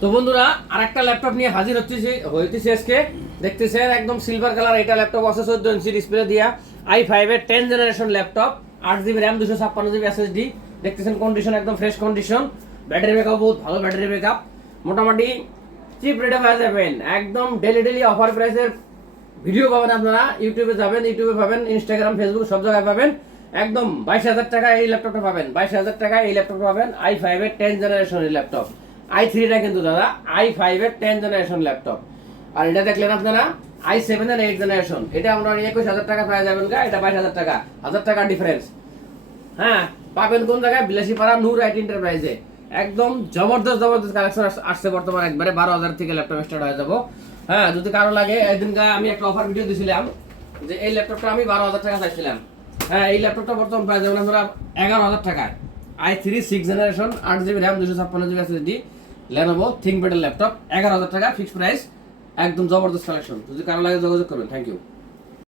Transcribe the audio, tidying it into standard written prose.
তো বন্ধুরা আরেকটা ল্যাপটপ নিয়ে হাজির হইতেছি আজকে। দেখতেছেন একদম সিলভার কালার, এটা ল্যাপটপ আছে 14 ইঞ্চি ডিসপ্লে দিয়া, i5 এর 10 generation laptop, 8GB RAM, 256GB SSD। দেখতেছেন কন্ডিশন একদম ফ্রেশ কন্ডিশন, ব্যাটারি ব্যাকআপ বহুত ভালো, ব্যাটারি ব্যাকআপ মোটামুটি চিপ রেটে পেয়ে যাবেন। একদম ডেলি অফার প্রাইসের ভিডিও পাবেন আপনারা। ইউটিউবে যাবেন, ইউটিউবে পাবেন, ইনস্টাগ্রাম, ফেসবুক সব জায়গায় পাবেন। একদম 22,000 টাকা এই ল্যাপটপটা পাবেন, 22,000 টাকা এই ল্যাপটপটা পাবেন। i5 এর 10 জেনারেশনের ল্যাপটপ, i3 টা কিন্তু দাদা i5 এর 10 জেনারেশন ল্যাপটপ। আর এটা দেখলেন আপনারা i7 এর 8 জেনারেশন, এটা আমরা 21,000 টাকা পেয়ে যাবেন, এটা 22,000 টাকা, 1000 টাকা ডিফারেন্স। হ্যাঁ, পাবেন কোন জায়গায়? বিলাসীপাড়া নূর আইটি এন্টারপ্রাইজে। একদম জবরদস্ত কালেকশন আসছে বর্তমানে, একবারে 12,000 থেকে ল্যাপটপ স্টার্ট হয়ে যাবো। হ্যাঁ, যদি কারো লাগে, একদিনকে আমি একটা অফার ভিডিও দিয়েছিলাম যে এই ল্যাপটপটা আমি 12,000 টাকা চাইছিলাম। হ্যাঁ, এই ল্যাপটপটা বর্তমান পেয়ে যাবেন আমরা 11,000 টাকায়। i3 6 generation, 8GB RAM, 256GB SSD, Lenovo ThinkPad laptop, 11,000 টাকা ফিক্সড প্রাইস। একদম জবরদস্ত কালেকশন, যদি কারো লাগে যোগাযোগ করবেন। Thank you.